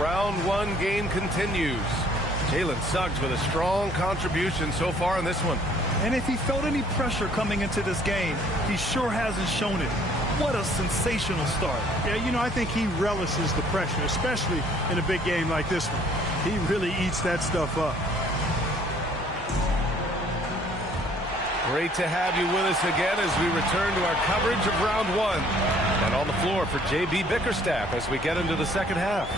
round one game continues. Jalen Suggs with a strong contribution so far in this one. And if he felt any pressure coming into this game, he sure hasn't shown it. What a sensational start. Yeah, you know, I think he relishes the pressure, especially in a big game like this one. He really eats that stuff up. Great to have you with us again as we return to our coverage of round one. And on the floor for J.B. Bickerstaff as we get into the second half.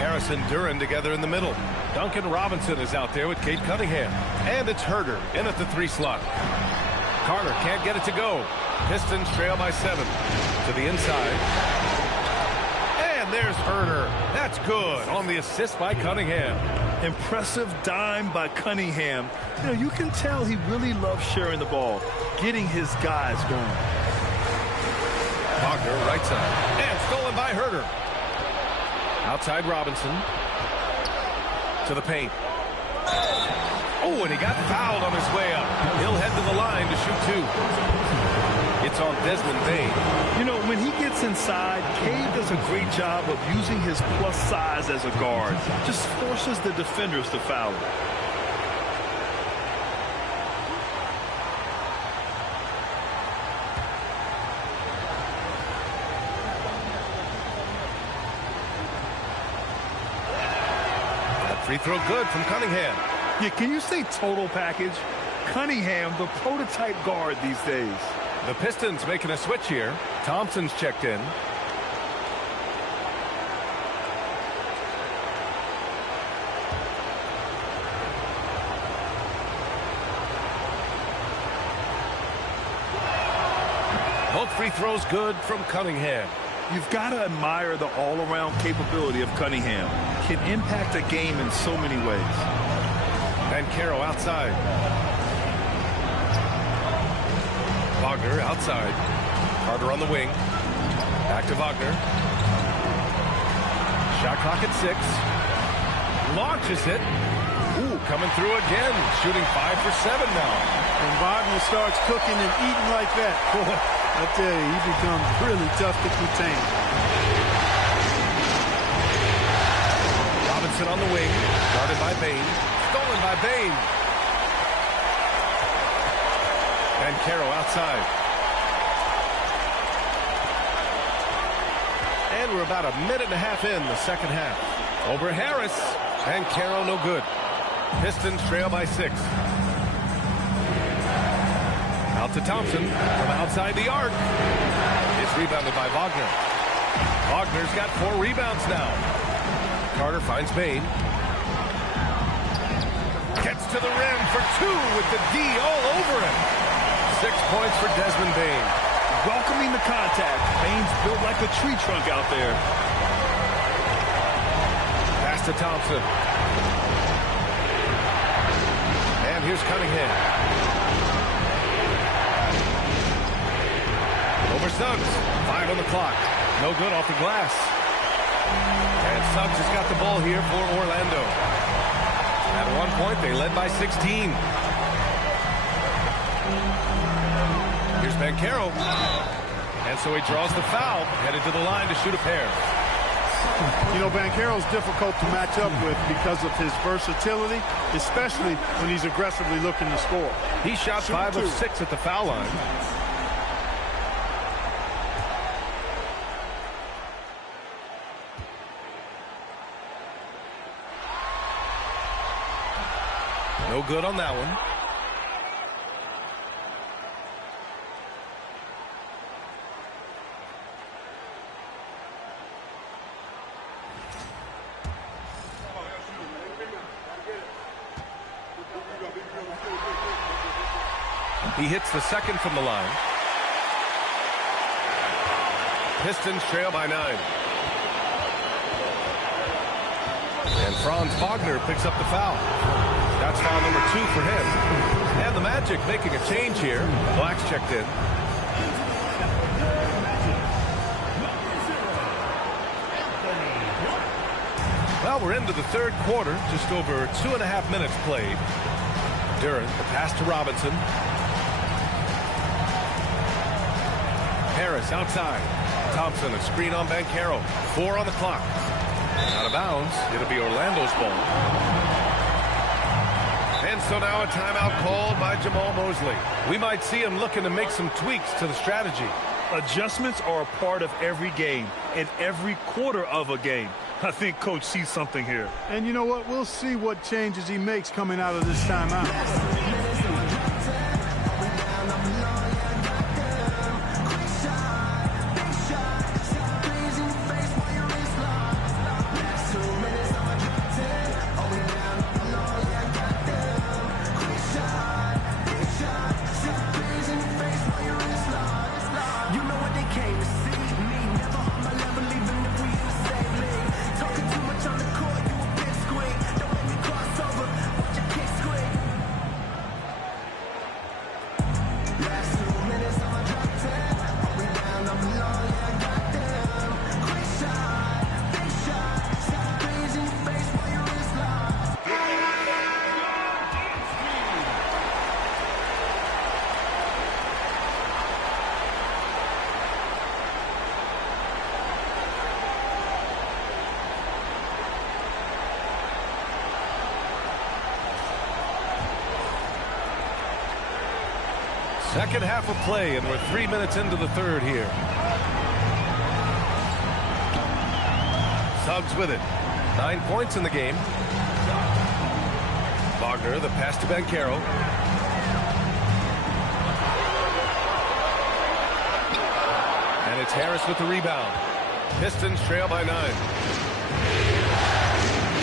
Harris and Duran together in the middle. Duncan Robinson is out there with Cade Cunningham. And it's Herter in at the 3 slot. Carter can't get it to go. Pistons trail by 7. To the inside. And there's Herter. That's good on the assist by Cunningham. Impressive dime by Cunningham. You know, you can tell he really loves sharing the ball, getting his guys going. Wagner, right side. And stolen by Herter. Outside Robinson. To the paint. Oh, and he got fouled on his way up. He'll head to the line to shoot 2. It's on Desmond Bane. You know, when he gets inside, Cade does a great job of using his plus size as a guard. Just forces the defenders to foul him. That free throw good from Cunningham. Yeah, can you say total package? Cunningham, the prototype guard these days. The Pistons making a switch here. Thompson's checked in. Both free throws good from Cunningham. You've got to admire the all-around capability of Cunningham. Can impact a game in so many ways. Banchero outside. Wagner outside. Carter on the wing. Back to Wagner. Shot clock at 6. Launches it. Ooh, coming through again. Shooting 5 for 7 now. When Wagner starts cooking and eating like that, boy, I tell you, he becomes really tough to contain. Robinson on the wing. Guarded by Bane. Stolen by Bane. Banchero outside. And we're about a minute and a half in the second half. Over Harris. Banchero no good. Pistons trail by 6. Out to Thompson from outside the arc. It's rebounded by Wagner. Wagner's got 4 rebounds now. Carter finds Bane. Gets to the rim for 2 with the D all over him. 6 points for Desmond Bane. Welcoming the contact. Bane's built like a tree trunk out there. Pass to Thompson. And here's Cunningham. Over Suggs. 5 on the clock. No good off the glass. And Suggs has got the ball here for Orlando. At one point, they led by 16. Here's Banchero. And so he draws the foul, headed to the line to shoot a pair. You know, Banchero's difficult to match up with because of his versatility, especially when he's aggressively looking to score. He shot 5 of 6 at the foul line. No good on that one. He hits the second from the line. Pistons trail by 9. And Franz Wagner picks up the foul. That's foul number 2 for him. And the Magic making a change here. Black's checked in. Well, we're into the third quarter. Just over 2.5 minutes played. Duran, the pass to Robinson. Harris outside. Thompson, a screen on Banchero. 4 on the clock. Out of bounds. It'll be Orlando's ball. And so now a timeout called by Jamal Mosley. We might see him looking to make some tweaks to the strategy. Adjustments are a part of every game and every quarter of a game. I think Coach sees something here. And you know what? We'll see what changes he makes coming out of this timeout. Second half of play, and we're 3 minutes into the third here. Suggs with it. 9 points in the game. Wagner, the pass to Banchero. And it's Harris with the rebound. Pistons trail by 9.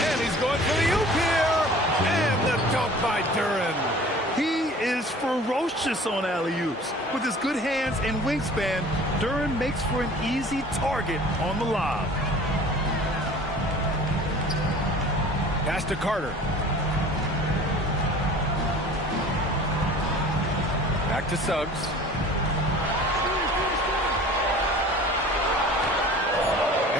And he's going for the oop here. And the dunk by Duren. He is ferocious on alley-oops. With his good hands and wingspan, Duren makes for an easy target on the lob. Pass to Carter. Back to Suggs.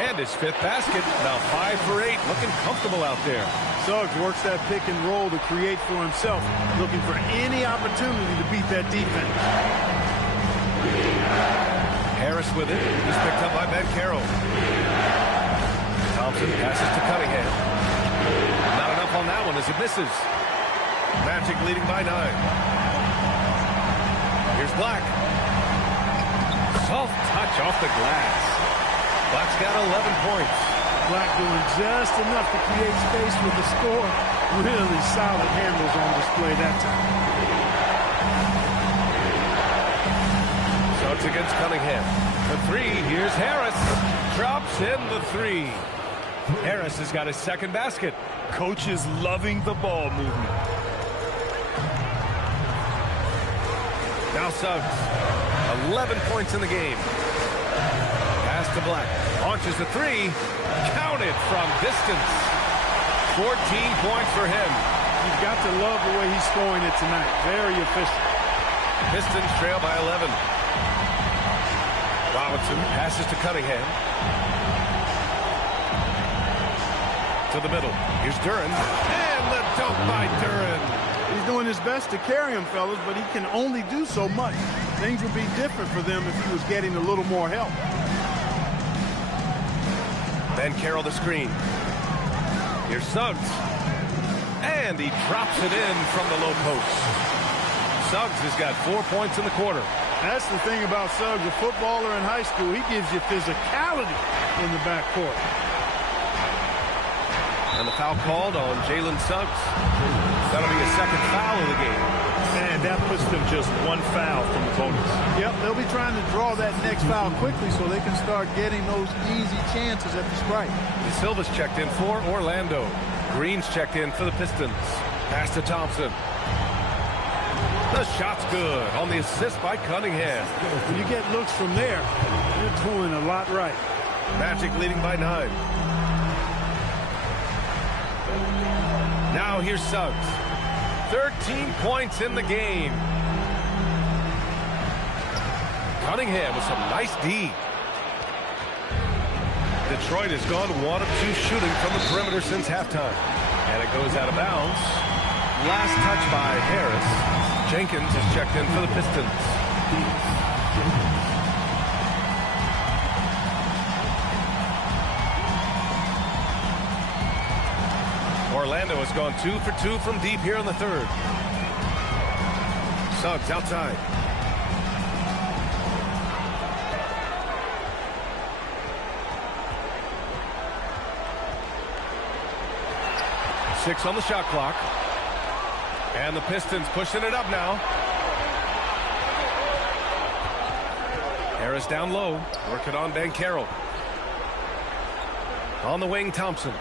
And his fifth basket. Now 5 for 8. Looking comfortable out there. Suggs works that pick and roll to create for himself, looking for any opportunity to beat that defense. Harris with it. He's picked up by Banchero. Thompson passes to Cunningham. Not enough on that one as it misses. Magic leading by 9. Here's Black. Soft touch off the glass. Black's got 11 points. Black doing just enough to create space with the score. Really solid handles on display that time. Suggs against Cunningham. The 3, here's Harris. Drops in the 3. Harris has got his second basket. Coach is loving the ball movement. Now Suggs. 11 points in the game. Pass to Black. Launches the 3. Counted from distance. 14 points for him. You've got to love the way he's scoring it tonight. Very efficient. Pistons trail by 11. Robinson passes to Cunningham. To the middle. Here's Duren. And the dunk by Duren. He's doing his best to carry him, fellas, but he can only do so much. Things would be different for them if he was getting a little more help. Banchero the screen. Here's Suggs. And he drops it in from the low post. Suggs has got 4 points in the quarter. That's the thing about Suggs, a footballer in high school. He gives you physicality in the backcourt. And the foul called on Jalen Suggs. That'll be a second foul of the game. And that puts them just 1 foul from the bonus. Yep, they'll be trying to draw that next foul quickly so they can start getting those easy chances at the strike. De Silva's checked in for Orlando. Green's checked in for the Pistons. Pass to Thompson. The shot's good on the assist by Cunningham. When you get looks from there, you're doing a lot right. Magic leading by 9. Now here's Suggs. 13 points in the game. Cunningham with some nice D. Detroit has gone 1 of 2 shooting from the perimeter since halftime. And it goes out of bounds. Last touch by Harris. Jenkins is checked in for the Pistons. Orlando has gone 2 for 2 from deep here in the third. Suggs outside. Six on the shot clock. And the Pistons pushing it up now. Harris down low. Working on Banchero. On the wing, Thompson.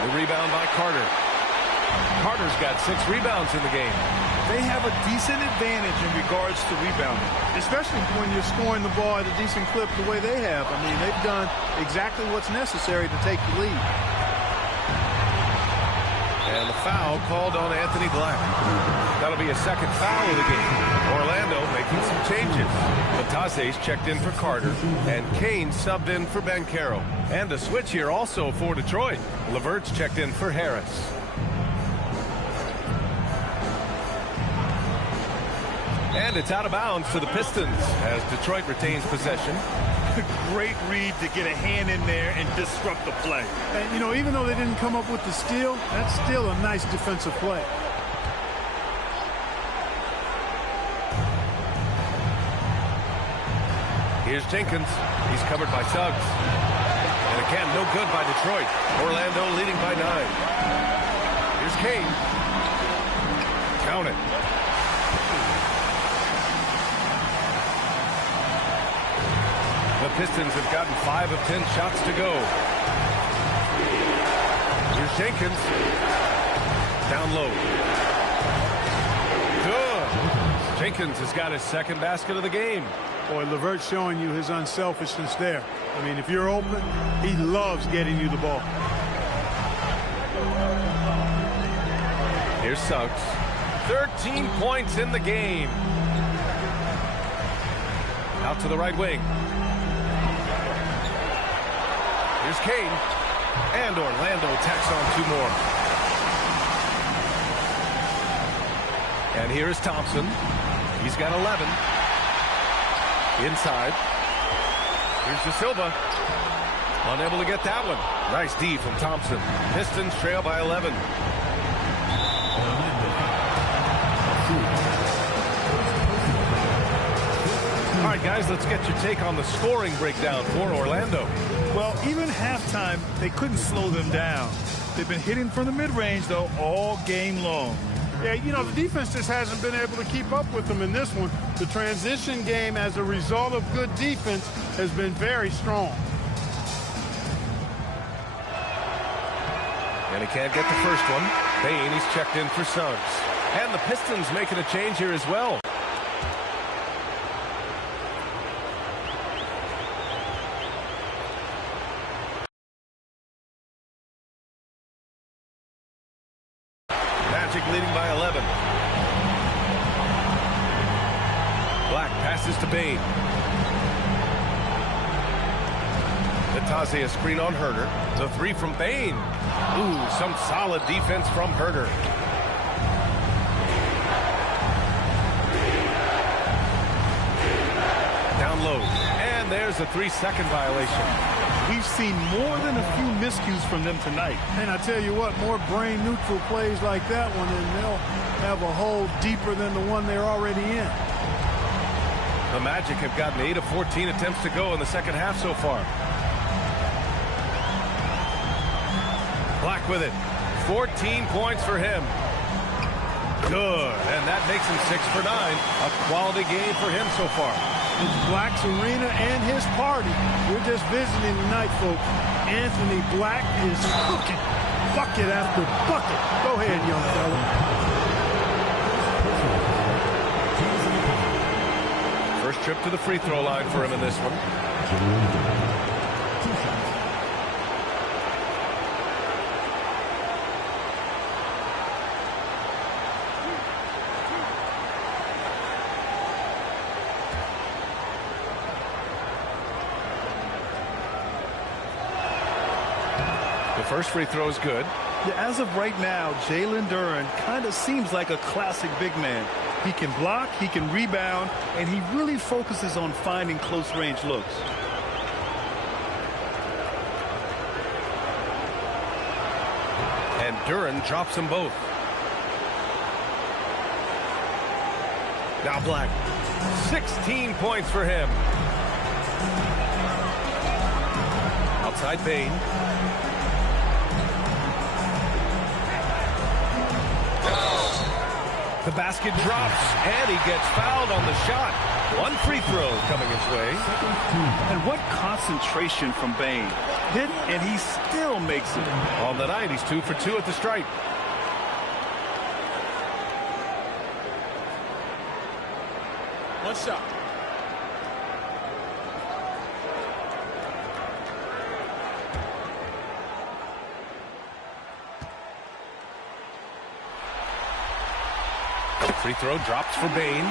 The rebound by Carter. Carter's got 6 rebounds in the game. They have a decent advantage in regards to rebounding. Especially when you're scoring the ball at a decent clip the way they have. I mean, they've done exactly what's necessary to take the lead. And the foul called on Anthony Black. That'll be a second foul of the game. Orlando making some changes. Batase's checked in for Carter, and Kane subbed in for Banchero. And a switch here also for Detroit. LeVert's checked in for Harris. And it's out of bounds for the Pistons as Detroit retains possession. Great read to get a hand in there and disrupt the play. And, you know, even though they didn't come up with the steal, that's still a nice defensive play. Here's Jenkins. He's covered by Suggs. And again, no good by Detroit. Orlando leading by 9. Here's Kane. Count it. The Pistons have gotten 5 of 10 shots to go. Here's Jenkins. Down low. Good. Jenkins has got his second basket of the game. Boy, LeVert's showing you his unselfishness there. I mean, if you're open, he loves getting you the ball. Here's Suggs. 13 points in the game. Out to the right wing. Here's Kane. And Orlando tacks on 2 more. And here is Thompson. He's got 11. Inside. Here's De Silva. Unable to get that one. Nice D from Thompson. Pistons trail by 11. All right, guys, let's get your take on the scoring breakdown for Orlando. Well, even halftime, they couldn't slow them down. They've been hitting from the mid-range, though, all game long. Yeah, you know, the defense just hasn't been able to keep up with them in this one. The transition game, as a result of good defense, has been very strong. And he can't get the first one. Bain, he's checked in for Suggs. And the Pistons making a change here as well. Magic leading by 11. Black passes to Bain. Bataze a screen on Herter. The 3 from Bain. Ooh, some solid defense from Herter. Down low. And there's a 3-second violation. We've seen more than a few miscues from them tonight. And I tell you what, more brain-neutral plays like that one, and they'll have a hole deeper than the one they're already in. The Magic have gotten 8 of 14 attempts to go in the second half so far. Black with it. 14 points for him. Good. And that makes him 6 for 9. A quality game for him so far. It's Black's arena and his party. We're just visiting tonight, folks. Anthony Black is cooking bucket after bucket. Go ahead, young fella. First trip to the free throw line for him in this one. The first free throw is good. Yeah, as of right now, Jalen Duren kind of seems like a classic big man. He can block, he can rebound, and he really focuses on finding close-range looks. And Duren drops them both. Now Black. 16 points for him. Outside Bain. The basket drops, and he gets fouled on the shot. One free throw coming his way. And what concentration from Bain. Hit, and he still makes it. On the night, he's 2 for 2 at the stripe. One shot. Free throw drops for Bain.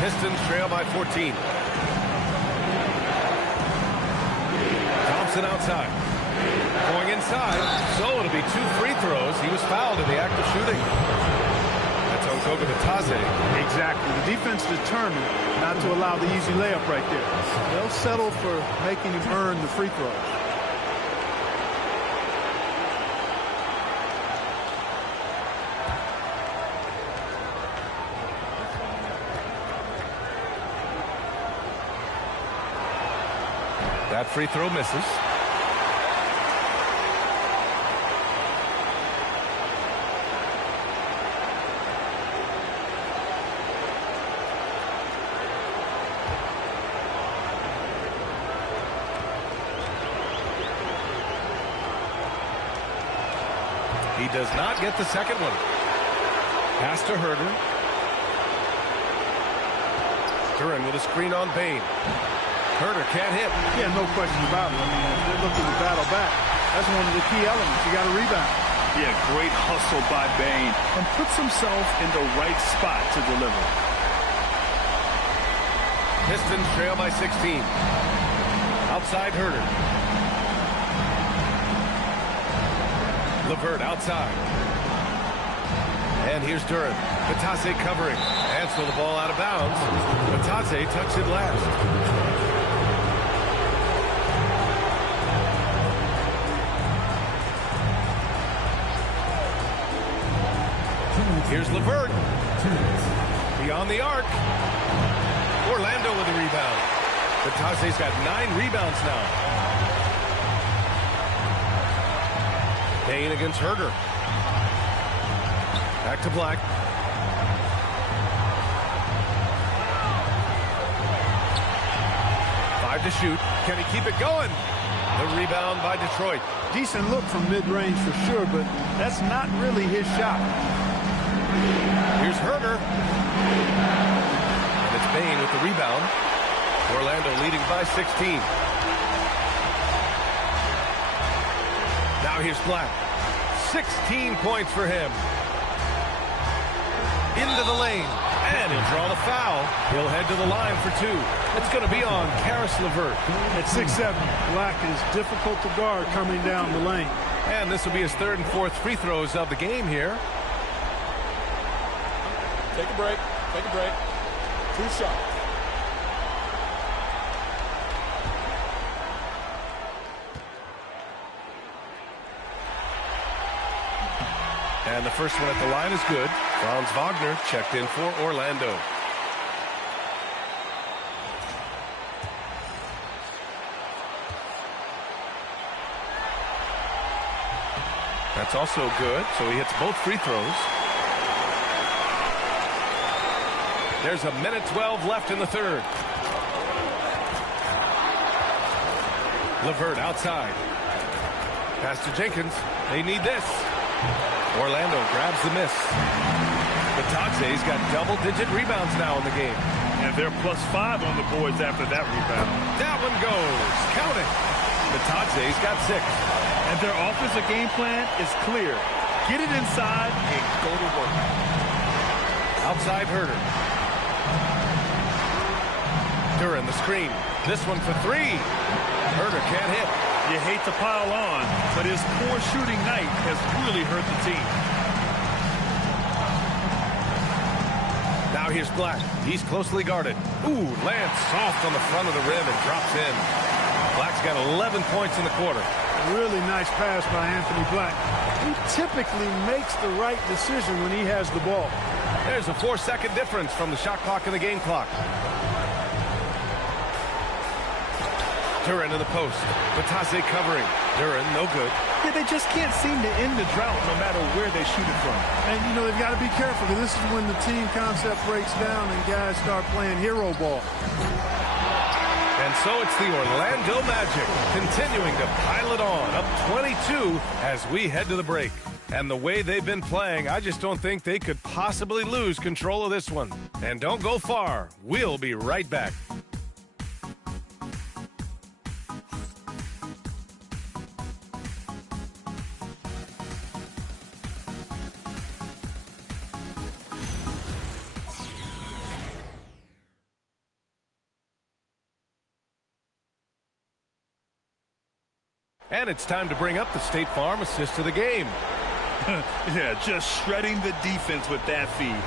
Pistons trail by 14. Thompson outside. Going inside. So it'll be 2 free throws. He was fouled in the act of shooting. That's Okogie Batase. Exactly. The defense determined not to allow the easy layup right there. They'll settle for making him earn the free throws. That free throw misses. He does not get the second one. Pass to Herter. Duren with a screen on Bain. Herter can't hit. Yeah, no question about it. I mean, if they're looking to battle back, that's one of the key elements. You got to rebound. Yeah, great hustle by Bain, and puts himself in the right spot to deliver. Pistons trail by 16. Outside Herter. LeVert outside. And here's Duren. Batase covering. And so the ball out of bounds. Batase touched it last. Here's LeVert. Beyond the arc. Orlando with a rebound. Batase's got 9 rebounds now. Bain against Herter. Back to Black. Five to shoot. Can he keep it going? The rebound by Detroit. Decent look from mid-range for sure, but that's not really his shot. Here's Herter. And it's Bain with the rebound. Orlando leading by 16. Now here's Black. 16 points for him. Into the lane. And he'll draw the foul. He'll head to the line for 2. It's going to be on Caris LeVert. At 6'7", Black is difficult to guard coming down the lane. And this will be his 3rd and 4th free throws of the game here. Take a break. Take a break. 2 shots. And the first one at the line is good. Franz Wagner checked in for Orlando. That's also good, so he hits both free throws. There's a minute 12 left in the 3rd. LeVert outside. Pass to Jenkins. They need this. Orlando grabs the miss. Batase's got double-digit rebounds now in the game. And they're +5 on the boards after that rebound. That one goes. Count it. Batase's got 6. And their offensive game plan is clear. Get it inside and go to work. Outside Herter. Duren the screen. This one for 3. Herter can't hit. You hate to pile on, but his poor shooting night has really hurt the team. here's Black. He's closely guarded. Ooh, lands soft on the front of the rim and drops in. Black's got 11 points in the quarter. Really nice pass by Anthony Black. He typically makes the right decision when he has the ball. There's a 4-second difference from the shot clock and the game clock. Duren in the post. Batase covering. Duren, no good. Yeah, they just can't seem to end the drought no matter where they shoot it from. And, you know, they've got to be careful because this is when the team concept breaks down and guys start playing hero ball. And so it's the Orlando Magic continuing to pile it on, up 22 as we head to the break. And the way they've been playing, I just don't think they could possibly lose control of this one. And don't go far. We'll be right back. And it's time to bring up the State Farm assist of the game. Yeah, just shredding the defense with that feed.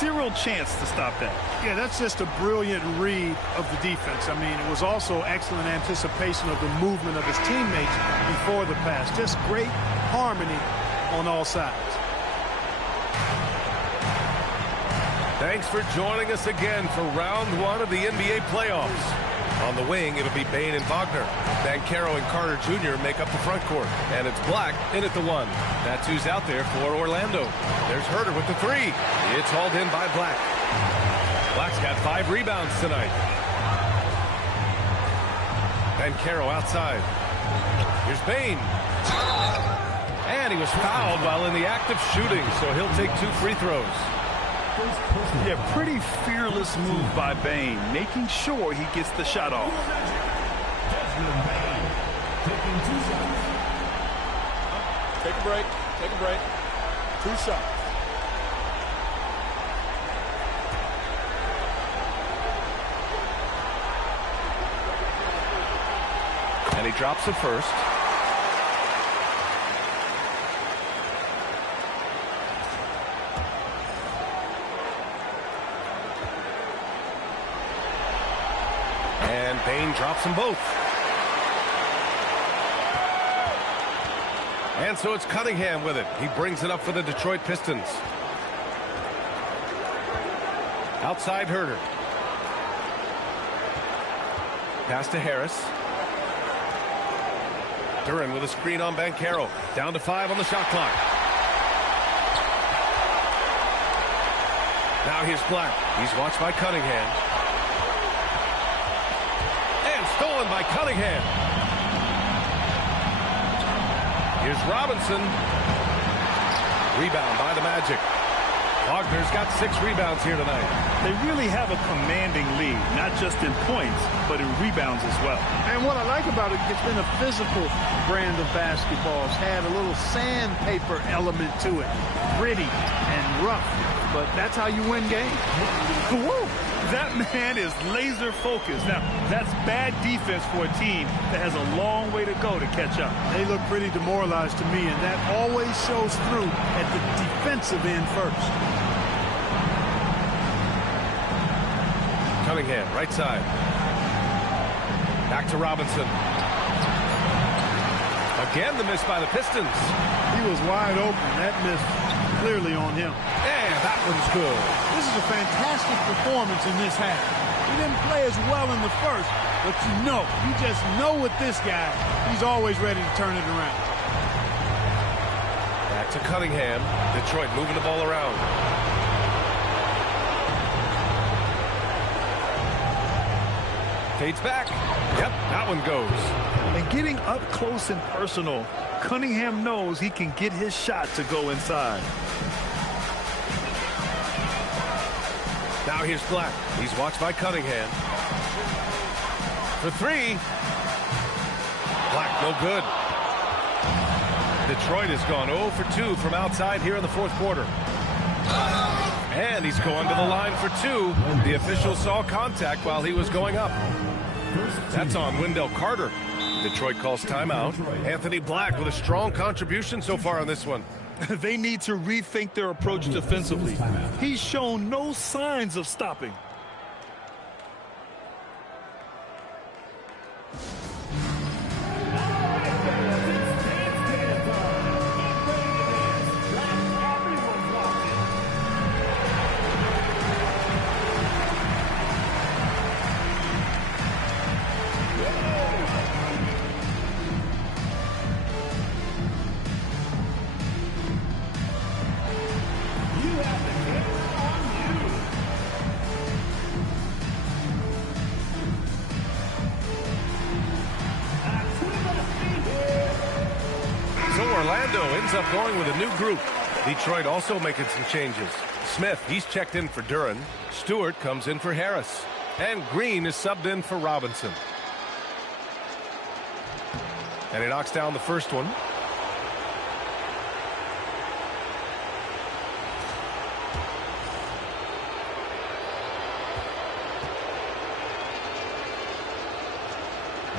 Zero chance to stop that. Yeah, that's just a brilliant read of the defense. I mean, it was also excellent anticipation of the movement of his teammates before the pass. Just great harmony on all sides. Thanks for joining us again for round one of the NBA playoffs. On the wing, it'll be Bain and Wagner. Banchero and Carter Jr. make up the front court. And it's Black in at the one. That's who's out there for Orlando. There's Herter with the three. It's hauled in by Black. Black's got 5 rebounds tonight. Banchero outside. Here's Bain. And he was fouled while in the act of shooting, so he'll take 2 free throws. Yeah, pretty fearless move by Bain, making sure he gets the shot off. Take a break. Take a break. 2 shots. And he drops the first. And Bain drops them both. And so it's Cunningham with it. He brings it up for the Detroit Pistons. Outside Herter. Pass to Harris. Duren with a screen on Banchero. Down to 5 on the shot clock. Now here's Black. He's watched by Cunningham. And stolen by Cunningham. Here's Robinson. Rebound by the Magic. Wagner's got 6 rebounds here tonight. They really have a commanding lead, not just in points, but in rebounds as well. And what I like about it, it's been a physical brand of basketball. It's had a little sandpaper element to it. Gritty and rough, but that's how you win games. Woo! That man is laser focused. Now, that's bad defense for a team that has a long way to go to catch up. They look pretty demoralized to me, and that always shows through at the defensive end first. Cunningham, right side. Back to Robinson. Again, the miss by the Pistons. He was wide open. That miss clearly on him. And that one's good. This is a fantastic performance in this half. He didn't play as well in the first, but you just know with this guy, he's always ready to turn it around. Back to Cunningham. Detroit moving the ball around. Fades back. Yep, that one goes. And getting up close and personal, Cunningham knows he can get his shot to go inside. Now here's Black. He's watched by Cunningham. For 3. Black, no good. Detroit has gone 0 for 2 from outside here in the fourth quarter. And he's going to the line for 2. The official saw contact while he was going up. That's on Wendell Carter. Detroit calls timeout. Anthony Black with a strong contribution so far on this one. They need to rethink their approach defensively. He's shown no signs of stopping. Orlando ends up going with a new group. Detroit also making some changes. Smith, he's checked in for Duren. Stewart comes in for Harris. And Green is subbed in for Robinson. And he knocks down the first one.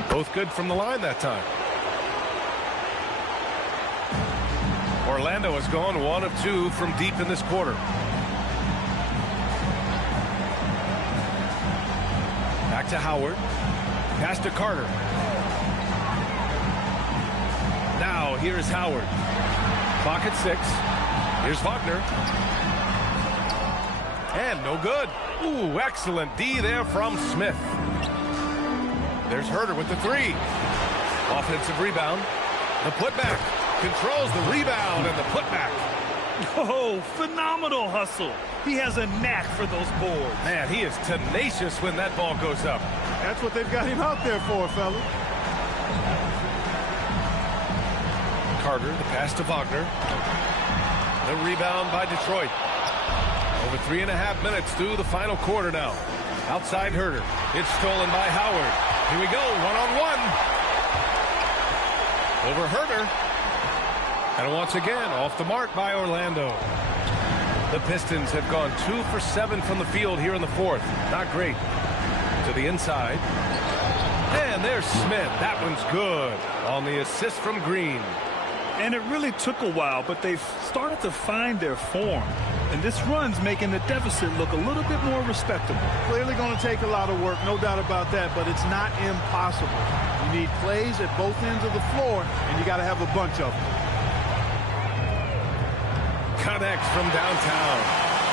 Both good from the line that time. Orlando has gone 1 of 2 from deep in this quarter. Back to Howard. Pass to Carter. Now here's Howard. Clock at 6. Here's Wagner. And no good. Ooh, excellent D there from Smith. There's Herter with the 3. Offensive rebound. The putback. Controls the rebound and the putback. Oh, phenomenal hustle. He has a knack for those boards. Man, he is tenacious when that ball goes up. That's what they've got him out there for, fella. Carter, the pass to Wagner. The rebound by Detroit. Over 3.5 minutes through the final quarter now. Outside Herter. It's stolen by Howard. Here we go, one-on-one. Over Herter. And once again, off the mark by Orlando. The Pistons have gone 2 for 7 from the field here in the fourth. Not great. To the inside. And there's Smith. That one's good on the assist from Green. And it really took a while, but they've started to find their form. And this run's making the deficit look a little bit more respectable. Clearly going to take a lot of work, no doubt about that, but it's not impossible. You need plays at both ends of the floor, and you got to have a bunch of them. Connects from downtown.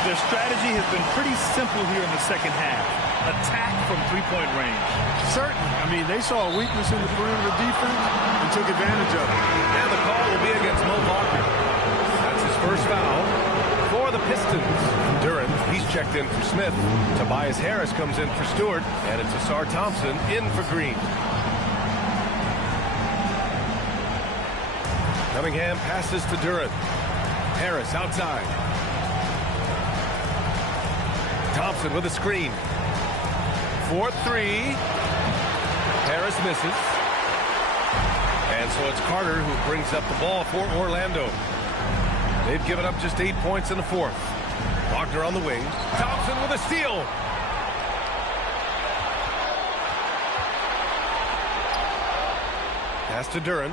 Their strategy has been pretty simple here in the second half. Attack from three-point range. Certainly. I mean, they saw a weakness in the perimeter defense and took advantage of it. And the call will be against Mo Wagner. That's his first foul for the Pistons. Duren, he's checked in for Smith. Tobias Harris comes in for Stewart. And it's Asar Thompson in for Green. Cunningham passes to Duren. Harris outside. Thompson with a screen. 4-3. Harris misses. And so it's Carter who brings up the ball for Orlando. They've given up just 8 points in the fourth. Wagner on the wing. Thompson with a steal. Pass to Duren.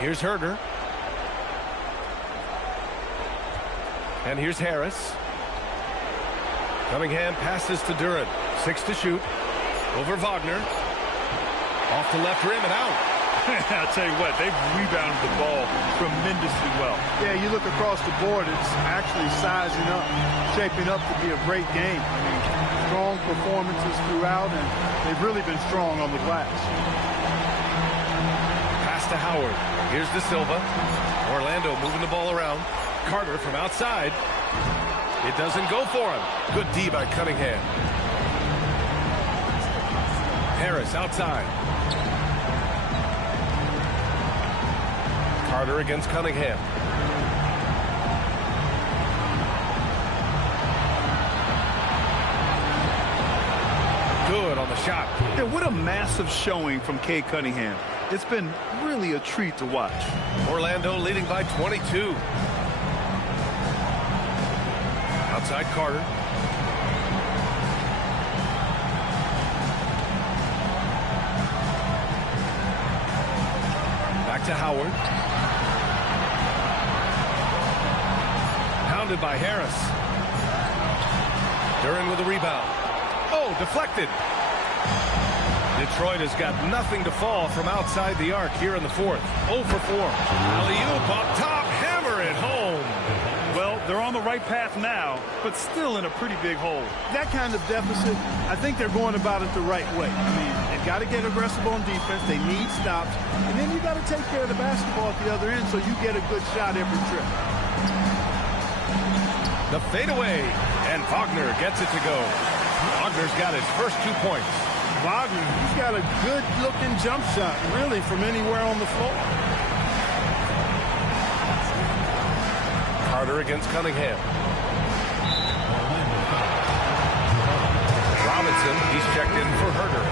Here's Herter. And here's Harris. Cunningham passes to Duren. 6 to shoot. Over Wagner. Off the left rim and out. I'll tell you what, they've rebounded the ball tremendously well. Yeah, you look across the board, it's actually sizing up, shaping up to be a great game. I mean, strong performances throughout, and they've really been strong on the glass. Pass to Howard. Here's De Silva. Orlando moving the ball around. Carter from outside. It doesn't go for him. Good D by Cunningham. Harris outside. Carter against Cunningham. Good on the shot. Yeah, what a massive showing from Cade Cunningham. It's been really a treat to watch. Orlando leading by 22. Outside Carter. Back to Howard. defended by Harris. Duran with a rebound. Oh, deflected. Detroit has got nothing to fall from outside the arc here in the fourth. 0 for 4. Alley-oop up top. Hammer it home. Well, they're on the right path now, but still in a pretty big hole. That kind of deficit, I think they're going about it the right way. I mean, they've got to get aggressive on defense. They need stops. And then you got to take care of the basketball at the other end so you get a good shot every trip. The fadeaway. And Wagner gets it to go. Wagner's got his first 2 points. Wagner, he's got a good-looking jump shot, really, from anywhere on the floor. Carter against Cunningham. Robinson, he's checked in for Herter.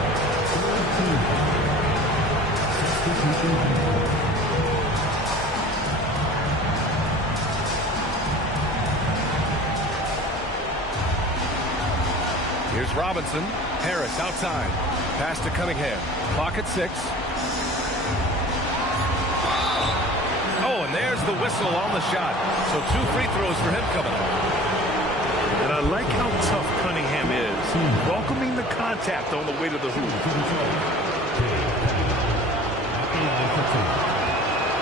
Here's Robinson. Harris outside. Pass to Cunningham. Clock at 6. Oh, and there's the whistle on the shot. So 2 free throws for him coming up. And I like how tough Cunningham is, welcoming the contact on the way to the hoop.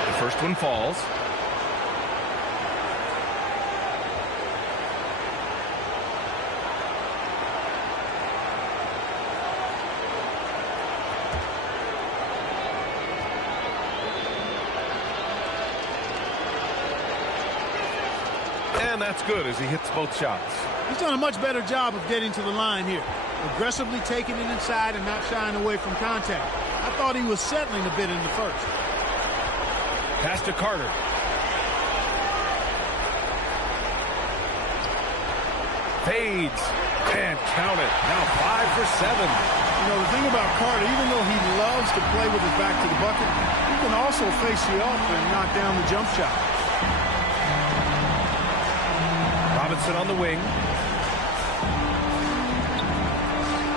The first one falls. And that's good as he hits both shots. He's done a much better job of getting to the line here. Aggressively taking it inside and not shying away from contact. I thought he was settling a bit in the first. Pass to Carter. Fades. And count it. Now 5 for 7. You know, the thing about Carter, even though he loves to play with his back to the bucket, he can also face you up and knock down the jump shot. Robinson on the wing.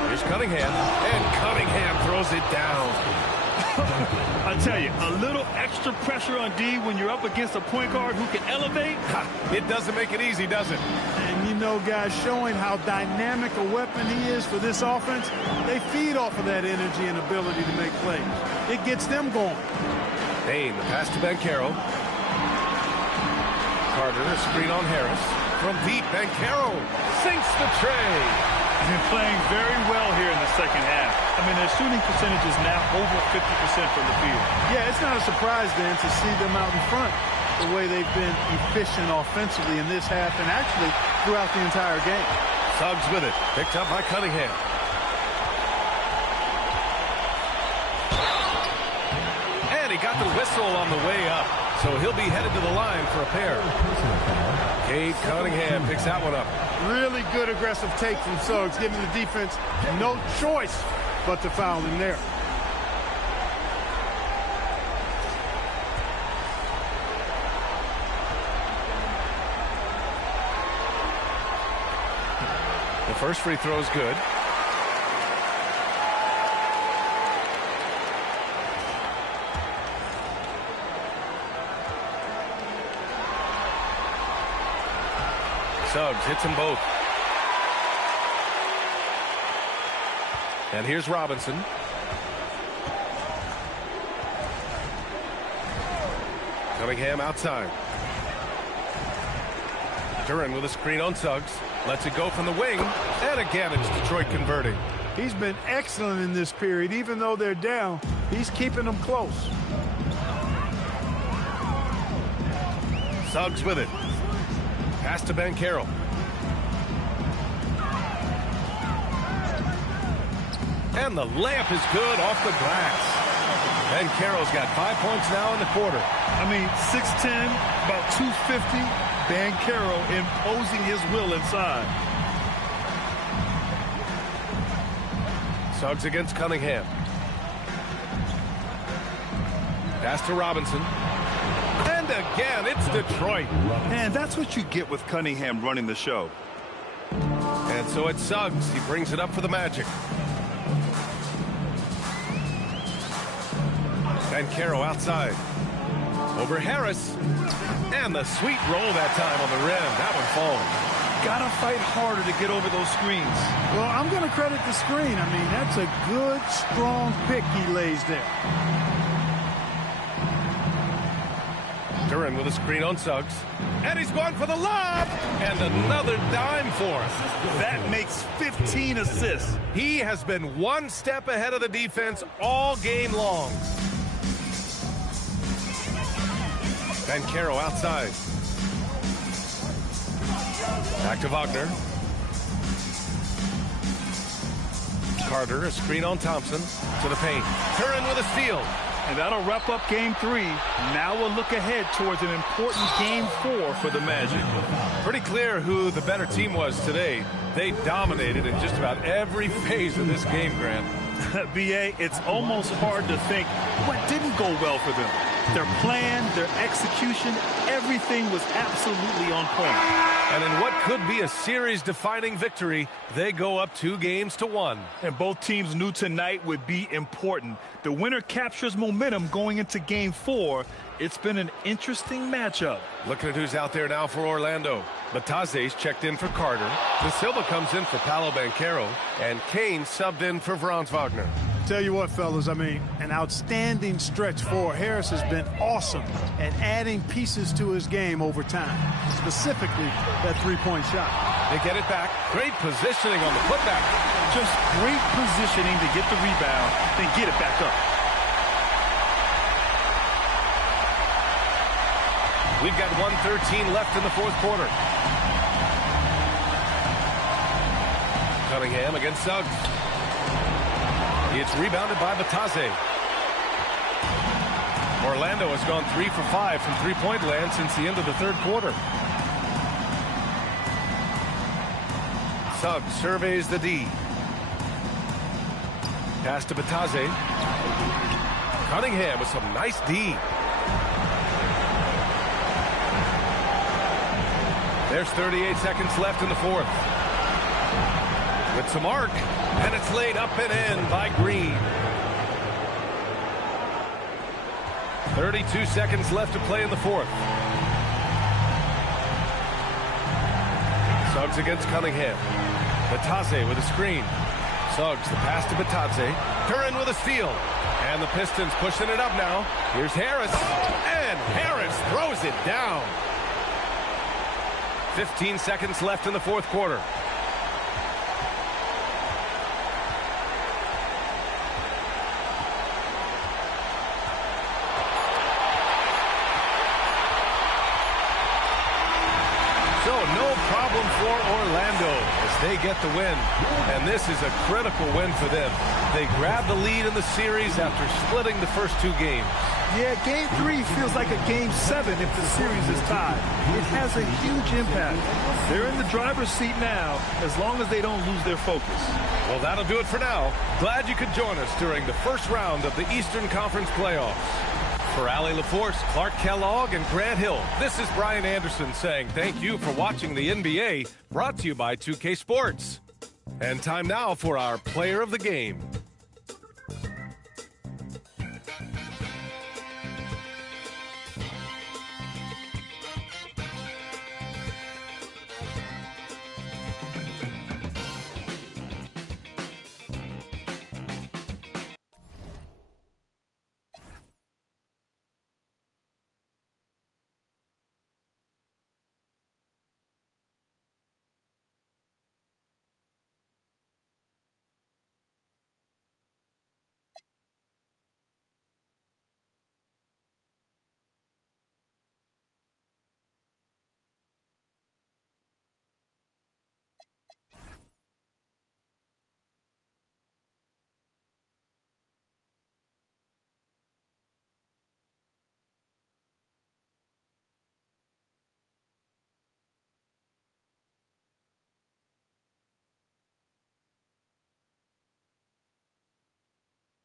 Here's Cunningham. And Cunningham throws it down. I tell you, a little extra pressure on D when you're up against a point guard who can elevate. It doesn't make it easy, does it? And you know, guys, showing how dynamic a weapon he is for this offense, they feed off of that energy and ability to make plays. It gets them going. Dane, the pass to Banchero. Carter, a screen on Harris. From deep, Banchero sinks the tray. He's been playing very well here in the second half. I mean, their shooting percentage is now over 50% from the field. Yeah, it's not a surprise then to see them out in front the way they've been efficient offensively in this half and actually throughout the entire game. Suggs with it. Picked up by Cunningham. And he got the whistle on the way up. So he'll be headed to the line for a pair. Cade Cunningham picks that one up. Really good aggressive take from Suggs, giving the defense no choice but to foul him there. The first free throw is good. Suggs hits them both. And here's Robinson. Cunningham outside. Duran with a screen on Suggs. Lets it go from the wing. And again, it's Detroit converting. He's been excellent in this period. Even though they're down, he's keeping them close. Suggs with it. Pass to Banchero. And the layup is good off the glass. Banchero's got 5 points now in the quarter. I mean, 6'10", about 250. Banchero imposing his will inside. Suggs against Cunningham. Pass to Robinson. And again, it's Detroit. And that's what you get with Cunningham running the show. And so it's Suggs. He brings it up for the Magic. Banchero outside. Over Harris. And the sweet roll that time on the rim. That one falls. Gotta fight harder to get over those screens. Well, I'm going to credit the screen. I mean, that's a good, strong pick he lays there. Duran with a screen on Suggs. And he's going for the lob. And another dime for him. That makes 15 assists. He has been one step ahead of the defense all game long. Banchero outside. Back to Wagner. Carter, a screen on Thompson. To the paint. Turin with a steal. And that'll wrap up game 3. Now we'll look ahead towards an important game 4 for the Magic. Pretty clear who the better team was today. They dominated in just about every phase of this game, Grant. B.A., it's almost hard to think what didn't go well for them. Their plan, their execution, everything was absolutely on point. And in what could be a series-defining victory, they go up 2-1. And both teams knew tonight would be important. The winner captures momentum going into game 4. It's been an interesting matchup. Looking at who's out there now for Orlando. Bataze's checked in for Carter. De Silva comes in for Paolo Banchero. And Kane subbed in for Franz Wagner. Tell you what, fellas, I mean, an outstanding stretch for Harris has been awesome at adding pieces to his game over time, specifically that three-point shot. They get it back. Great positioning on the putback. Just great positioning to get the rebound, then get it back up. We've got 1:13 left in the fourth quarter. Cunningham against Suggs. It's rebounded by Bataze. Orlando has gone 3 for 5 from three-point land since the end of the third quarter. Suggs surveys the D. Pass to Bataze. Cunningham with some nice D. There's 38 seconds left in the fourth. With some arc, and it's laid up and in by Green. 32 seconds left to play in the fourth. Suggs against Cunningham. Bataze with a screen. Suggs, the pass to Bataze. Turin with a steal. And the Pistons pushing it up now. Here's Harris. And Harris throws it down. 15 seconds left in the fourth quarter. So no problem for Orlando as they get the win. And this is a critical win for them. They grab the lead in the series after splitting the first 2 games. Yeah, game 3 feels like a game 7 if the series is tied. It has a huge impact. They're in the driver's seat now as long as they don't lose their focus. Well, that'll do it for now. Glad you could join us during the first round of the Eastern Conference playoffs. For Allie LaForce, Clark Kellogg, and Grant Hill, this is Brian Anderson saying thank you for watching the NBA, brought to you by 2K Sports. And time now for our player of the game.